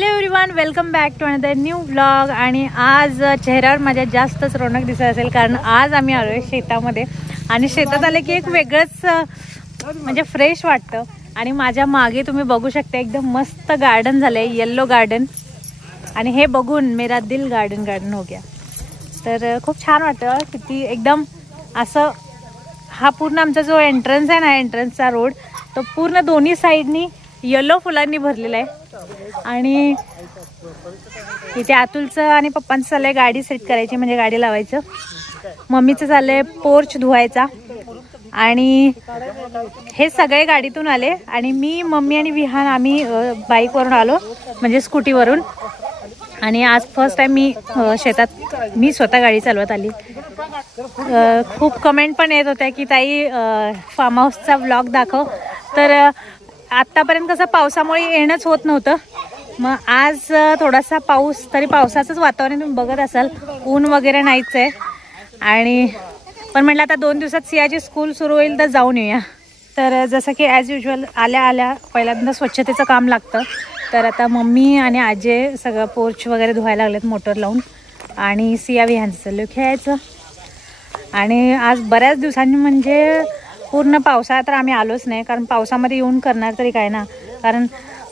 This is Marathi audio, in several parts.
Hello everyone, welcome back to another new vlog. आणि आज चेहऱ्यावर माझ्या जास्तच रौनक दिसत असेल, कारण आज आम्ही आलो आहे शेतामध्ये. आणि शेतात आले की एक वेगळंच म्हणजे फ्रेश वाटतं. आणि माझ्या मागे तुम्ही बघू शकता एकदम मस्त गार्डन झालं आहे, येल्लो गार्डन. आणि हे बघून मेरा दिल गार्डन गार्डन हो गया. तर खूप छान वाटतं, किती एकदम असं. हा पूर्ण आमचा जो एंट्रन्स आहे ना, एंट्रन्सचा रोड तो पूर्ण दोन्ही साईडनी येलो फुलांनी भरलेला आहे. आणि इथे अतुलचं आणि पप्पांचं चाललंय गाडी सेट करायची, म्हणजे गाडी लावायचं. मम्मीचं चाललंय पोर्च धुवायचा. आणि हे सगळे गाडीतून आले. आणि मी, मम्मी आणि विहान आम्ही बाईकवरून आलो, म्हणजे स्कूटीवरून. आणि आज फर्स्ट टाइम मी शेतात मी स्वतः गाडी चालवत आली. खूप कमेंट पण येत होत्या की ताई फार्म हाऊसचा व्लॉग दाखव. तर आत्तापर्यंत कसं पावसामुळे येणंच होत नव्हतं. मग आज थोडासा पाऊस, तरी पावसाचंच वातावरण तुम्ही बघत असाल, ऊन वगैरे नाहीच आहे. आणि पण म्हटलं आता 2 दिवसात सियाची स्कूल सुरू होईल तर जाऊन येऊया. तर जसं की ॲज युजल आल्या आल्या पहिल्यांदा स्वच्छतेचं काम लागतं. तर आता मम्मी आणि आजी सगळं पोर्च वगैरे धुवायला लागलेत मोटर लावून. आणि सिया विहानचं चाललं खेळायचं. आणि आज बऱ्याच दिवसांनी म्हणजे पूर्ण पावसाळ्यात तर आम्ही आलोच नाही, कारण पावसामध्ये येऊन करणार तरी काय ना. कारण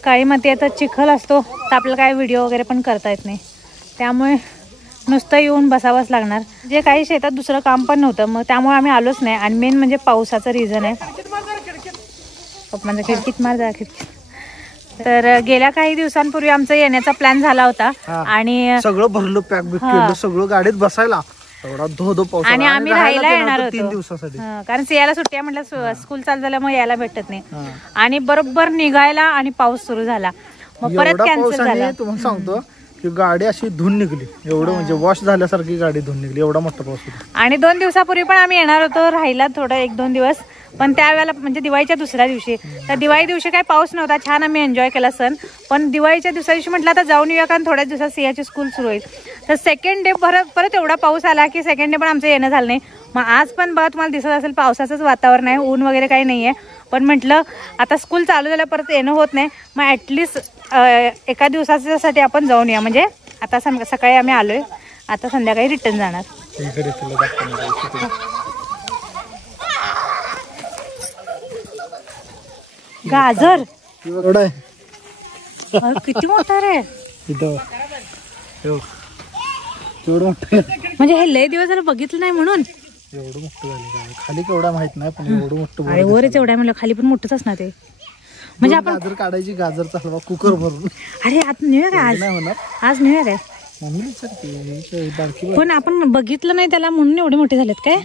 काळी माती आता चिखल असतो, तर आपल्याला काय व्हिडिओ वगैरे पण करता येत नाही. त्यामुळे नुसतं येऊन बसावंच लागणार. जे काही शेतात दुसरं काम पण नव्हतं, मग त्यामुळे आम्ही आलोच नाही. आणि मेन म्हणजे पावसाचं रिझन आहे. पप्पांच्या खिडकीत मार जा खिडकीत. तर गेल्या काही दिवसांपूर्वी आमचा येण्याचा प्लॅन झाला होता. आणि सगळं भरलं, पॅक बिक केलं सगळं गाडीत बसायला. आणि आम्ही राहायला येणार होतो 3 दिवसासाठी, कारण सियाला सुट्ट्या म्हटलं स्कूल चालू झाल्यामुळे यायला भेटत नाही. आणि बरोबर निघायला आणि पाऊस सुरू झाला, मग परत कॅन्सल झाला. तुम्हाला सांगतो की गाडी अशी धुवून निघली, एवढं म्हणजे वॉश झाल्यासारखी गाडी धुवून निघली, एवढा मोठा पाऊस होता. आणि 2 दिवसापूर्वी पण आम्ही येणार होतो राहायला, थोडं 1-2 दिवस. पण त्यावेळेला म्हणजे दिवाळीच्या दुसऱ्या दिवशी, तर दिवाळी दिवशी काही पाऊस नव्हता, छान आम्ही एन्जॉय केला सण. पण दिवाळीच्या दुसऱ्या दिवशी म्हटलं आता जाऊन येऊया, कारण थोड्याच दिवसात सियाची स्कूल सुरू होईल. तर सेकंड डे परत एवढा पाऊस आला की सेकंड डे पण आमचं येणं झालं नाही. मग आज पण बघा तुम्हाला दिसत असेल पावसाचंच वातावरण आहे, ऊन वगैरे काही नाही आहे. पण म्हटलं आता स्कूल चालू झालं परत येणं होत नाही, मग ॲटलिस्ट एका दिवसासाठी आपण जाऊन या. म्हणजे आता सकाळी आम्ही आलोय, आता संध्याकाळी रिटर्न जाणार. गाजर किती मोठा रे, म्हणजे हे लय दिवस झालं बघितलं नाही म्हणून एवढं मोठं झालं. खाली केवढा माहित नाही, पण एवढं मोठं. अरे वरच एवढा म्हणलं, खाली पण मोठंच असणार ते. म्हणजे आपण गाजर काढायची, गाजरचा हलवा कुकर भरून. अरे आज न्यू इयर आहे, आज न्यू इयर आहे. पण आपण बघितलं नाही त्याला म्हणून एवढे मोठे झालेत काय.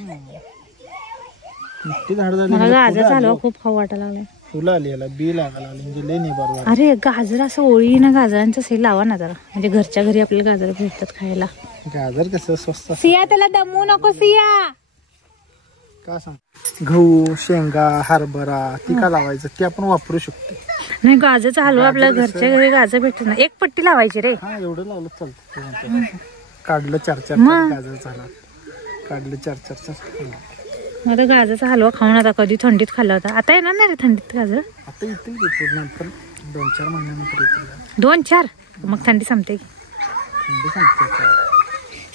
मला गाजरचा हलवा खूप खाऊ वाटायला लागलाय. फुलं आली, याला बी लागायला लागली, म्हणजे लय निबार. अरे गाजर असं ओळी ना, गाजरांचं सेल लावा ना जरा, म्हणजे घरच्या घरी आपल्याला गाजर भेटतात खायला. गाजर कसं स्वस्त. सिया त्याला दमवू नको सिया. का सांग, गहू, शेंगा, हरभरा ती का लावायचं, ते आपण वापरू शकतो. नाही, गाजरचा हलवा आपल्या घरच्या घरी गाजर भेटत ना. एक पट्टी लावायची रे. हा, एवढं लावलं चालतं. काढलं 4-4 गाजरचा हलवा, काढलं 4-4. मला गाजरचा हलवा खाऊन आता कधी थंडीत खाल्ला होता, आता येणार नाही रे थंडीत गाजर. आता येते नंतर 2-4 महिन्यानंतर येते. 2-4 मग थंडी संपते.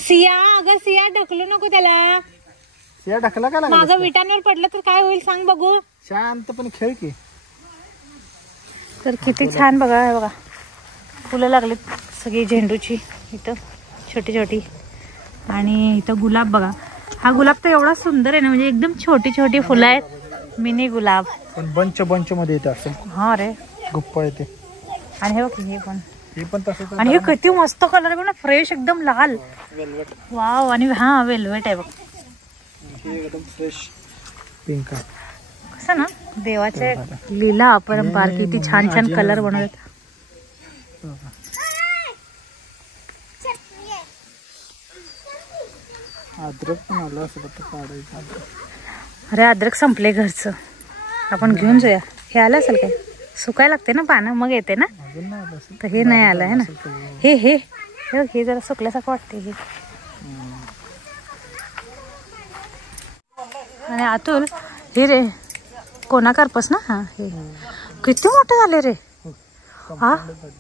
सिया, अगं सिया ढकलू नको त्याला. सिया ढकला का, माझं विटांवर पडलं तर काय होईल सांग बघू. शांतपणे खेळ की. तर किती छान बघा, बघा फुलं लागलीत सगळी झेंडूची इथं छोटी छोटी. आणि इथं गुलाब बघा, हा गुलाब तर एवढा सुंदर आहे ना, म्हणजे एकदम छोटी छोटी फुलं आहेत, मिनी गुलाब. पण बंच मध्ये येते असं. हा रे, गुप्पा येते. आणि हे बघ, हे पण तसंच. आणि हे किती मस्त कलर आहे ना, फ्रेश एकदम लाल. वाव. आणि हा वेल्वेट आहे बघ, एकदम फ्रेश पिंक. कसं ना देवाचे लीला अपरंपार, किती छान छान कलर बनवतात. अद्रक पण आलं असं काढायचं. अरे अद्रक संपले घरचं, आपण घेऊन जाऊया. हे आलं असेल काय, सुकायला लागते ना पानं मग येते ना. तर हे नाही आलं आहे ना, हे हे हे जरा सुकल्यासारखं वाटते हे. आणि अतुल हे रे कोणा करपस ना, हा हे किती मोठे झाले रे. हा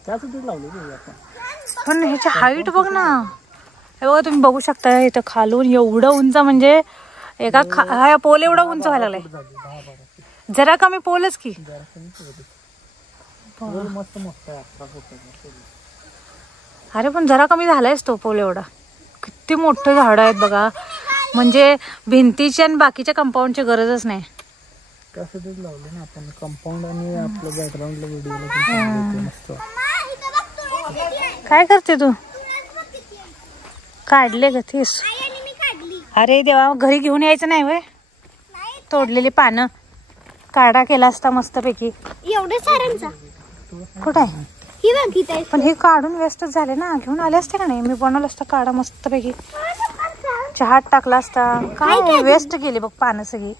त्यासाठी लावले आपण. पण ह्याची हाईट बघ ना. हे बघा तुम्ही बघू शकता इथं खालून एवढं उंच, म्हणजे एका हा पोल एवढा उंच व्हायला लागलाय. जरा कमी पोलच की. मस्त मोठा आहे 11 फुटाचा. अरे पण जरा कमी झालायच तो पोल एवढा. किती मोठे झाड आहेत बघा, म्हणजे भिंतीची आणि बाकीच्या कंपाऊंडची गरजच नाही. त्यासाठीच लावले ना आपण कंपाऊंड आणि आपलं बॅकग्राऊंडला व्हिडिओला मस्त. काय करते तू? काढले ग तीस. अरे देवा, घरी घेऊन यायचं नाही होय? तोडलेली पानं काढा केला असता मस्तपैकी. एवढे साऱ्यांचा कुठं आहे? ही बघितलं पण हे काढून वेस्टच झाले ना. घेऊन आले असते का नाही? मी बनवलं असतं काढा मस्तपैकी, चहात टाकला असता. काय वेस्ट गेली बघ पानं सगळी.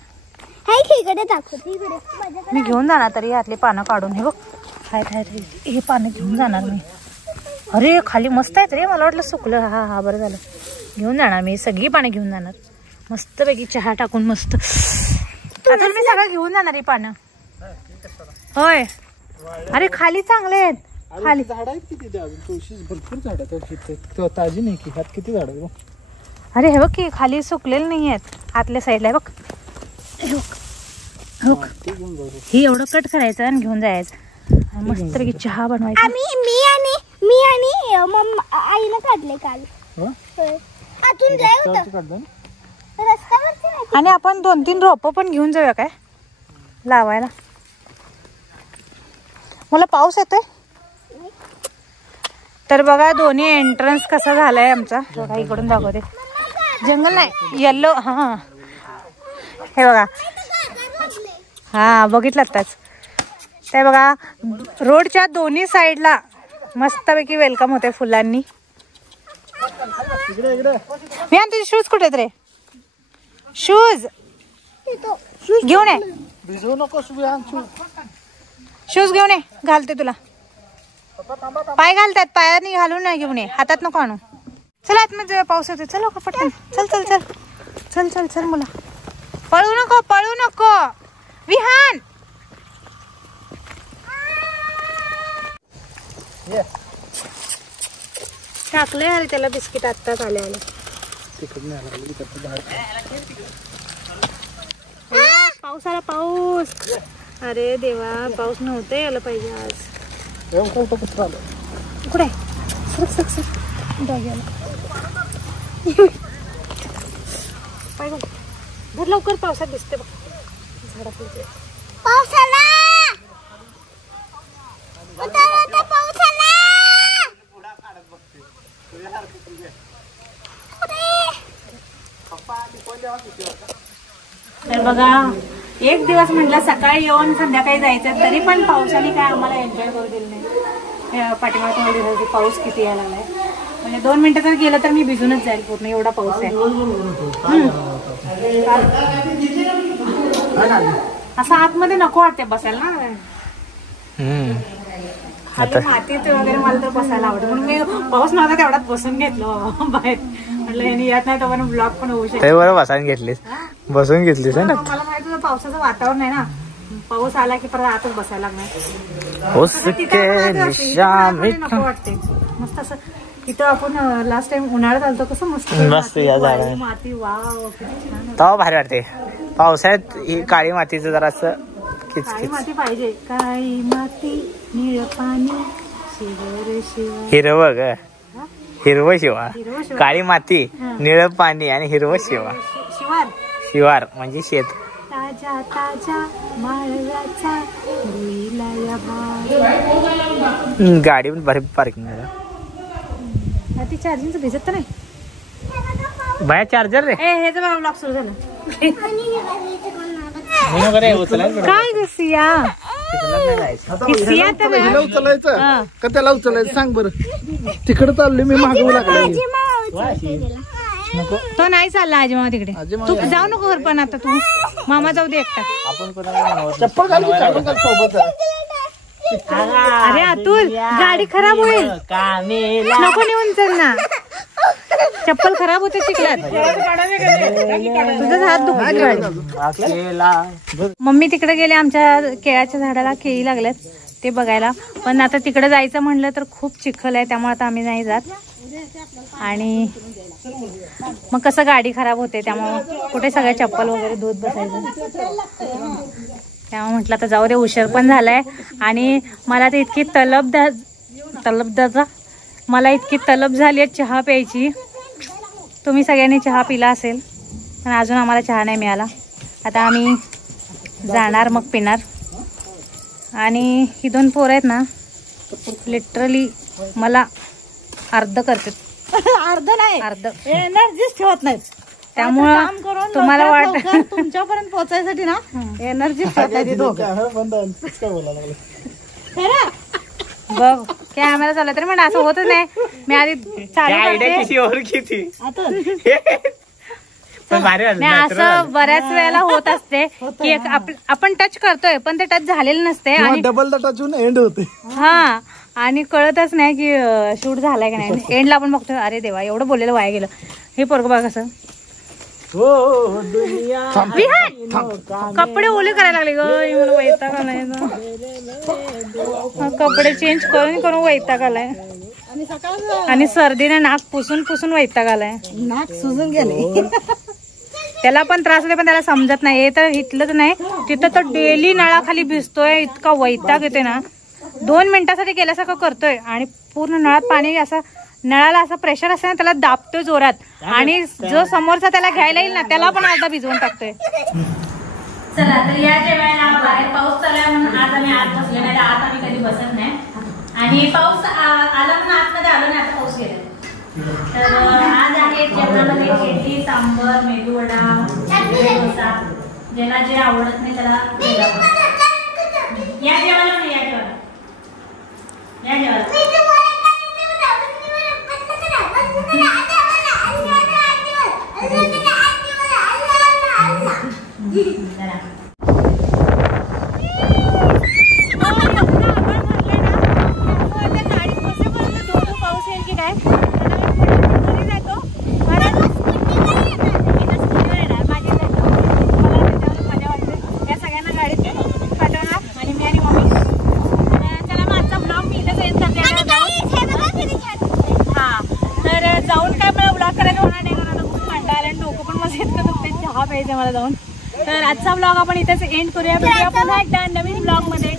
हाय खिकडे दाखवते इकडे. मी घेऊन जाणार तरी यातली पानं काढून. हे बघ हे पानं घेऊन जाणार मी. अरे खाली मस्त आहेत रे, मला वाटलं सुकलं. हा हा बरं झालं. घेऊन जाणार मी सगळी पानं घेऊन जाणार मस्तपैकी चहा टाकून मस्त. आता मी सगळं घेऊन जाणार ही पानं. होय. अरे खाली चांगले आहेत. खाली झाड आहेत किती ते अजून तुळशी भरपूर झाड आहेत. ताजी नाही की ह्यात किती झाड आहेत. अरे हे बघ की खाली सुकलेले नाही आहेत. आतल्या साईडला बघ. ही एवढं कट करायचं आणि घेऊन जायचं मस्तपैकी चहा बनवायचा. मी आणि आईने काढले काल. आतून जाय होतं रस्त्यावरती. आणि आपण 2-3 रोपं पण घेऊन जाऊया काय लावायला. मला पाऊस येतोय तर बघा दोन्ही एंट्रन्स कसा झालाय आमचा. बघा इकडून दाखवते. जंगल नाही येल्लो. हा हे बघा. हा बघितलं आताच. ते बघा रोडच्या दोन्ही साईडला मस्तपैकी वेलकम होते फुलांनी. मी तुझे शूज कुठे रे? शूज घेऊन ये. भिजवू नको शूज घेऊन ये, घालते तुला. पाय घालतात, पायाने घालून नाही घेऊन ये, हातात नको आणू. चला आतमध्ये पाऊस येते. चल का पटकन. चल चल चल चल चल चल मुला. पळू नको पळू नको विहान. टाकले अरे त्याला बिस्किट आत्ताच आले आले. पाऊस आला पाऊस. अरे देवा पाऊस नव्हतं यायला पाहिजे आज. कुठे सर सर सर डाग्याला भर लवकर. पावसात दिसते बघ झाडापुरते. पाऊस आला. पाऊस आला. तर बघा एक दिवस म्हटलं सकाळी येऊन संध्याकाळी जायचं तरी पण पावसाने काय आम्हाला एन्जॉय करू दिलं नाही. पाठीमागे तुम्हाला दिसायची पाऊस किती यायला लागलाय. म्हणजे 2 मिनिटं जर गेलं तर मी भिजूनच जाईल पूर्ण एवढा पाऊस आहे. असं आतमध्ये नको वाटते बसायला ना. आता मातीत वगैरे मला तर बसायला आवडतं म्हणून मी पाऊस नव्हता तेवढ्यात बसून घेतलं बाहेर. म्हटलं यांनी येत नाही तर ब्लॉग पण होऊ शकतो. बरं बसून घेतलीस. बसून घेतलीस ना. मला माहिती होतं पावसाचं वातावरण आहे ना. पाऊस आला की परत आतच बसायला लागणार. नको वाटते मस्त असं. इथं आपण लास्ट टाइम उन्हाळ्यात आलतो कसं मस्त माती. वाव किती छान. तेव्हा भारी वाटते. पावसाळ्यात ही काळी मातीचं जरा असं काळी माती पाहिजे. काळी माती निळ पाणी हिरवं ग. हिरवं शिवा. काळी माती निळ पाणी आणि हिरवं शिवा. शिवार शिवार म्हणजे शेत. ताजा ताजा माळव्याचा गाडी पण भारी पार्किंग. ती चार्जिंगचं भिजत तर नाही बाया चार्जर रे. हे जर ब्लॉग सुरू झालं काय ग सिया. उचलायचं का त्याला उचलायचं सांग बरं. तिकडे चालले मी मागवू लागले. तो नाही चालला आजी मामा तिकडे. तू जाऊ नको घर पण आता तू मामा जाऊ दे एकटा. चप्पल घालून सोबत. अरे अतुल गाडी खराब होईल. नको नेऊन चल ना. चप्पल खराब होते चिखलात. तुझाच हात दुखतो. मम्मी तिकडे गेले आमच्या केळ्याच्या झाडाला केळी लागल्यात ते बघायला. पण आता तिकडे जायचं म्हणलं तर खूप चिखल आहे, त्यामुळे आता आम्ही नाही जात. आणि मग कसं गाडी खराब होते, त्यामुळं कुठे सगळ्या चप्पल वगैरे धुत बसायचं. त्यामुळे म्हटलं आता जाऊ दे, उशीर पण झालाय. आणि मला तर इतकी मला इतकी तलब झाली आहे चहा प्यायची. तुम्ही सगळ्यांनी चहा पिला असेल, पण अजून आम्हाला चहा नाही मिळाला. आता आम्ही जाणार मग पिणार. आणि ही 2 पोरं आहेत ना, लिटरली मला अर्ध करते. अर्ध नाही, अर्ध एनर्जीच ठेवत नाहीत. त्यामुळं तुम्हाला वाटत तुमच्यापर्यंत पोहोचायसाठी ना एनर्जी ठेवत नाही दोघं. कॅमेरा बंद आहे, कसं काय बोलायला लागलं? खरं बघ कॅमेरा चालला तरी पण असं होतच नाही. मी आधी चालू करते. नाही, असं बऱ्याच वेळेला होत असते की आपण टच करतोय पण ते टच झालेलं नसते आणि डबल टच होऊन एंड होते. हा, आणि कळतच नाही की शूट झालाय की नाही. एंडला आपण बघतोय अरे देवा एवढं बोललेलं वाया गेलं. हे पोरगं बघा कसं कपडे ओले करायला लागले ग. मला वैताग आलाय, कपडे चेंज करून करून वैताग आलाय. आणि सर्दीने नाक पुसून पुसून वैताग आलाय. नाक सुजून गेले. त्याला पण त्रास होते, पण त्याला समजत नाही. हे तर इथलंच नाही, तिथं तर डेली नळाखाली भिजतोय. इतका वैताग येतोय ना, 2 मिनिटासाठी गेल्यासारखं करतोय आणि पूर्ण नळात पाणी असं, नळाला असं प्रेशर असतं ना, त्याला दाबतोय जोरात. आणि जो समोरचा त्याला घ्यायला येईल ना, त्याला पण अर्धा भिजवून टाकतोय. चला तर या जेवायला बाहेर पाऊस चालू आहे म्हणून आज आम्ही आत बसले, नाही आत आम्ही कधी बसत नाही. आणि पाऊस आला म्हणून आतमध्ये आलो नाही, आता पाऊस गेला. तर आज आहे जेवणामध्ये शेती, सांबर, मेदूवडा, डोसा. ज्याला जे आवडत नाही त्याला या जेवायला नाही, या जेवायला या जेवायला. मला जाऊन. तर आजचा ब्लॉग आपण इथेच एंड करूया. भेटूया पुन्हा एकदा नवीन ब्लॉग मध्ये.